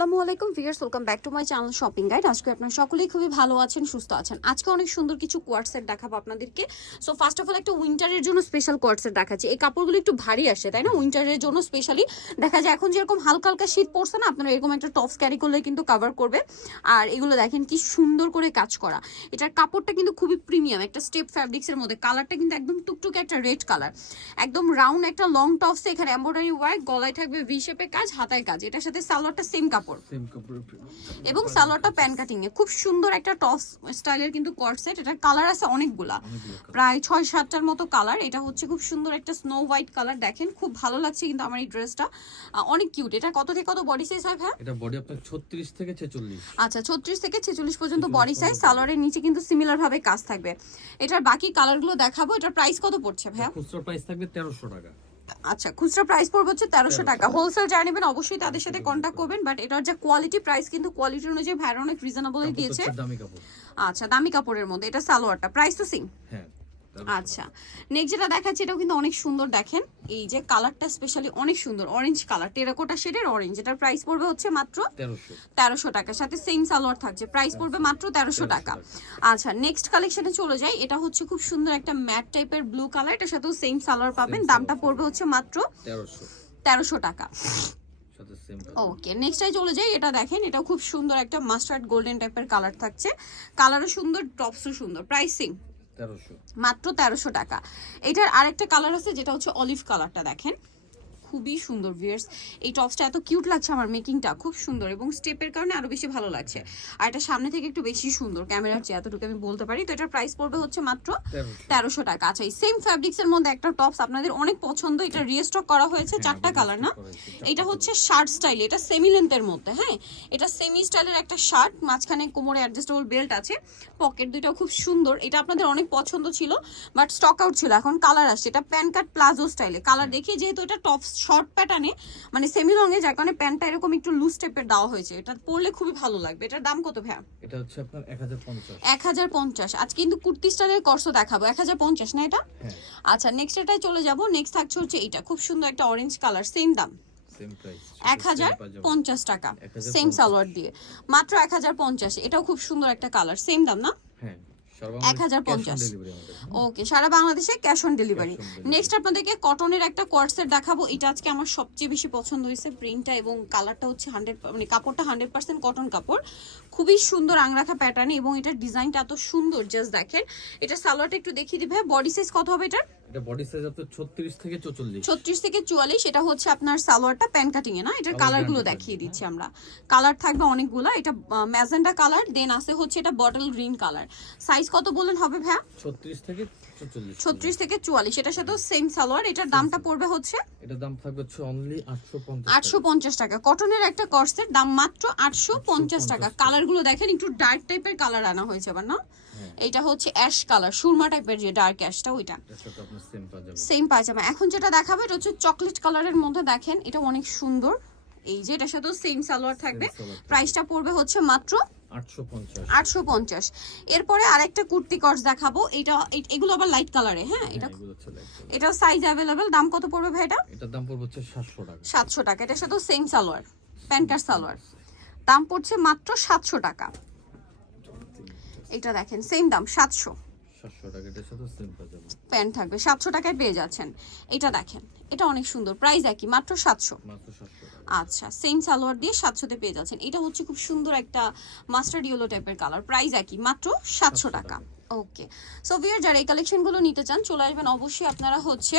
আসসালামু আলাইকুম viewers welcome back to my channel shopping guide. আজকে আপনারা সকলেই খুবই ভালো আছেন, সুস্থ আছেন। আজকে অনেক সুন্দর কিছু কোয়ার সেট দেখাবো আপনাদেরকে। সো ফার্স্ট অফ অল একটা উইন্টারের জন্য স্পেশাল কোয়ার সেট দেখাচ্ছি। এই কাপড়গুলো একটু ভারী আসে, তাই না? উইন্টারের জন্য স্পেশালি দেখা যায় এখন যেরকম হালকা হালকা শীত পড়ছে না, আপনারা এরকম একটা টপস ক্যারি করলে কিন্তু কভার করবে। আর এগুলো দেখেন কি সুন্দর করে কাজ করা। এটার কাপড়টা কিন্তু খুবই প্রিমিয়াম একটা স্টেপ ফ্যাব্রিক্সের মধ্যে। কালারটা কিন্তু একদম টুকটুকে একটা রেড কালার একদম রাউন্ড একটা লং টপসে এখানে এমব্রয়ডারি ওয়ার্ক গলায় থাকবে ভি শেপে কাজ, হাতায় কাজ। এটার সাথে সালোয়ারটা সেম কাপড়। সেম কাপড়ের এবং সালোয়ারটা প্যান কাটিং এ খুব সুন্দর একটা টপস স্টাইলের কিন্তু কর্সেট এটার কালার আছে অনেকগুলা। প্রায় ছয় সাতটার মতো কালার এটা হচ্ছে খুব সুন্দর একটা স্নো হোয়াইট কালার দেখেন খুব ভালো লাগছে কিন্তু আমার এই ড্রেসটা অনেক কিউট এটা কত থেকে কত বডি সাইজ হয় ভাই এটা বডি আপনার 36 থেকে 46 আচ্ছা ছত্রিশ থেকে ছেচল্লিশ পর্যন্ত বডি সাইজ সালোয়ারের নিচে কিন্তু সিমিলার ভাবে কাজ থাকবে। এটার বাকি কালারগুলো দেখাবো। এটার প্রাইস কত পড়ছে ভাইয়া? খুচরা প্রাইস থাকবে 1300 টাকা। আচ্ছা খুচরা প্রাইস পড়বে হচ্ছে তেরোশো টাকা। হোলসেল যা নেবেন অবশ্যই তাদের সাথে কন্ট্যাক্ট করবেন বাট এটার যে কোয়ালিটি প্রাইস কিন্তু কোয়ালিটি অনুযায়ী ভাইরা অনেক রিজনেবল দিয়েছে। আচ্ছা দামি কাপড়ের মধ্যে এটা সালোয়ারটা প্রাইস তো সেম হ্যাঁ। আচ্ছা। নেক্সট যেটা দেখাচ্ছি এটাও কিন্তু অনেক সুন্দর দেখেন। এই যে কালারটা স্পেশালি অনেক সুন্দর অরেঞ্জ কালার টেরাকোটা শেডের অরেঞ্জ এটার প্রাইস পড়বে হচ্ছে মাত্র তেরোশো। টাকা। সাথে সেম সালোয়ার থাকছে প্রাইস পড়বে মাত্র তেরোশো টাকা। আচ্ছা নেক্সট কালেকশনে চলে যাই। এটা হচ্ছে খুব সুন্দর একটা ম্যাট টাইপের ব্লু কালার এটার সাথেও সেম সালোয়ার পাবেন। দামটা পড়বে হচ্ছে মাত্র তেরোশো। টাকা। ওকে নেক্সটটাই চলে যাই। এটা দেখেন এটা খুব সুন্দর একটা মাস্টার্ড গোল্ডেন টাইপের কালার থাকছে। কালারও সুন্দর টপসও সুন্দর। প্রাইসিং 1300 মাত্র তেরোশো টাকা। এটার আরেকটা কালার আছে যেটা হচ্ছে অলিভ কালারটা দেখেন। খুবই সুন্দর ভিয়ার্স এই টপসটা এত কিউট লাগছে আমার মেকিংটা খুব সুন্দর এবং স্টেপের কারণে আরও বেশি ভালো লাগছে। আর এটা সামনে থেকে একটু বেশি সুন্দর ক্যামেরার চেয়ে এতটুকু আমি বলতে পারি। তো এটার প্রাইস পড়বে হচ্ছে মাত্র 1300 তেরোশো টাকা। আচ্ছা এই সেম ফ্যাব্রিক্স এর মধ্যে একটা টপস আপনাদের অনেক পছন্দ। এটা রিস্টক করা হয়েছে হ্যাঁ, চারটা কালার না? এটা হচ্ছে শার্ট স্টাইল এটা সেমি লেন্থের মধ্যে হ্যাঁ? এটা সেমি স্টাইলের একটা শার্ট মাঝখানে কোমরে অ্যাডজাস্টেবল বেল্ট আছে পকেট দুইটাও খুব সুন্দর। এটা আপনাদের অনেক পছন্দ ছিল বাট স্টক আউট ছিল। এখন কালার আসছে। এটা প্যান কাট প্লাজো স্টাইলে কালার দেখি যেহেতু এটা টপ শর্ট প্যাটার্নে মানে সেমি লং এ যার কারণে প্যান্টটা এরকম একটু লুজ টাইপের দেওয়া হয়েছে। এটা পরলে খুবই ভালো লাগবে। এটার দাম কত ভাইয়া? এটা হচ্ছে আপনার 1050 এক হাজার পঞ্চাশ। আজ কিন্তু কুর্তি স্টাইলের কর্স দেখাবো। এক হাজার পঞ্চাশ না এটা? হ্যাঁ। আচ্ছা নেক্সট এটাই চলে যাব। নেক্সট থাকছে হচ্ছে এইটা। খুব সুন্দর একটা অরেঞ্জ কালার সেম দাম। এক হাজার পঞ্চাশ টাকা। 1050 সেম সালোয়ার দিয়ে। মাত্র এক হাজার পঞ্চাশ। এটাও খুব সুন্দর একটা কালার সেম দাম না? এক হাজার পঞ্চাশ। ওকে সারা বাংলাদেশে ক্যাশ অন ডেলিভারি। নেক্সট আপনাদেরকে কটনের একটা কোয়ার্সেট দেখাবো। এটা আজকে আমার সবচেয়ে বেশি পছন্দ হয়েছে প্রিন্টটা এবং কালারটা হচ্ছে হান্ড্রেড মানে কাপড়টা হান্ড্রেড পার্সেন্ট কটন কাপড়। খুবই সুন্দর আংরাখা প্যাটার্ন এবং এটার ডিজাইনটা এত সুন্দর জাস্ট দেখেন। এটা সালোয়ারটা একটু দেখিয়ে দিবে বডি সাইজ কত হবে এটার? এটা বডি সাইজ আপনার 36 থেকে 44 ছত্রিশ থেকে চুয়াল্লিশ এটা হচ্ছে আপনার সালোয়ারটা প্যান কাটিং এ না? এটার কালারগুলো দেখিয়ে দিচ্ছি আমরা। কালার থাকবে অনেকগুলো এটা ম্যাজেন্ডা কালার দেন আছে হচ্ছে এটা বটল গ্রিন কালার সাইজ কত বলেন হবে ভাইয়া? 36 থেকে 44 ছত্রিশ থেকে চুয়াল্লিশ এটার সাথেও সেম সালোয়ার এটার দামটা পড়বে হচ্ছে? এটা দাম থাকবে হচ্ছে অনলি 850 আটশো পঞ্চাশ টাকা। কটনের একটা কর্সের দাম মাত্র আটশো পঞ্চাশ টাকা। টাকা। কালারগুলো দেখেন একটু ডার্ক টাইপের কালার আনা হয়েছে আবার না? হ্যাঁ এটা হচ্ছে অ্যাশ কালার সুরমা টাইপের যে ডার্ক অ্যাশটা ওইটা। সাথে সেম পাজামা। এখন যেটা দেখাবো এটা হচ্ছে চকলেট কালারের মধ্যে দেখেন এটা অনেক সুন্দর। এই যে এটার সাথেও সেম সালোয়ার থাকবে। প্রাইসটা পড়বে হচ্ছে মাত্র 850 আটশো পঞ্চাশ। এরপরে আরেকটা কুর্তি কর্স দেখাবো। এটা এগুলো আবার লাইট কালারে হ্যাঁ? হ্যাঁ, এটা। এটা সাইজ দাম কত পড়বে ভাই এটা এটার দাম পড়বে হচ্ছে 700 টাকা। সাতশো টাকা। এটার সাথেও সেম সালোয়ার সালোয়ার। দাম পড়ছে মাত্র সাতশো টাকা। এটা দেখেন সেম দাম সাতশো। 700 টাকা এটার সাথে প্যান্ট থাকবে সাতশো টাকায় পেয়ে যাচ্ছেন। এটা দেখেন এটা অনেক সুন্দর প্রাইস একই মাত্র সাতশো। 700 আচ্ছা সেম সালোয়ার দিয়ে সাতশোতে পেয়ে যাচ্ছেন। এটা হচ্ছে খুব সুন্দর একটা মাস্টার্ড ইয়েলো টাইপের কালার প্রাইস একই মাত্র সাতশো টাকা। ওকে সো ভিয়ার যারা এই কালেকশনগুলো নিতে চান চলে আসবেন অবশ্যই আপনারা হচ্ছে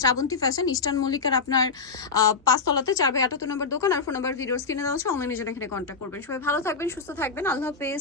শ্রাবন্তী ফ্যাশন ইস্টার্ন মল্লিকার আপনার পাঁচতলাতে চার বাই আটাত্তর নম্বর দোকান আর ফোন নাম্বার ভিডিওস কিনে দেওয়া হচ্ছে অনলাইনে জন্য এখানে কন্ট্যাক্ট করবেন। সবাই ভালো থাকবেন সুস্থ থাকবেন আল্লাহ হাফেজ।